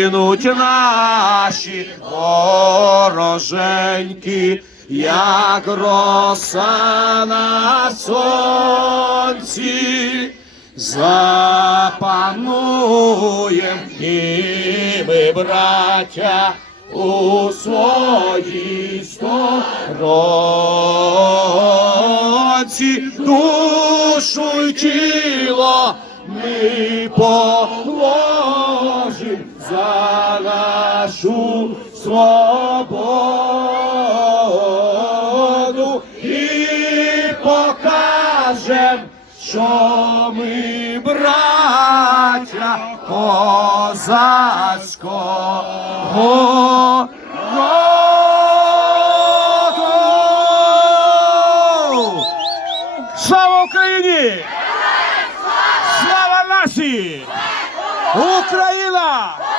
Згинуть наші вороженьки, як роса на сонці, запануєм і ми, браття, у своїй сторонці, душу й тіло ми за нашу свободу і покажем, що ми браття козацького. Слава Україні! Слава нації! Україна!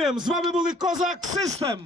Дякуємо! З вами були Козак Систем!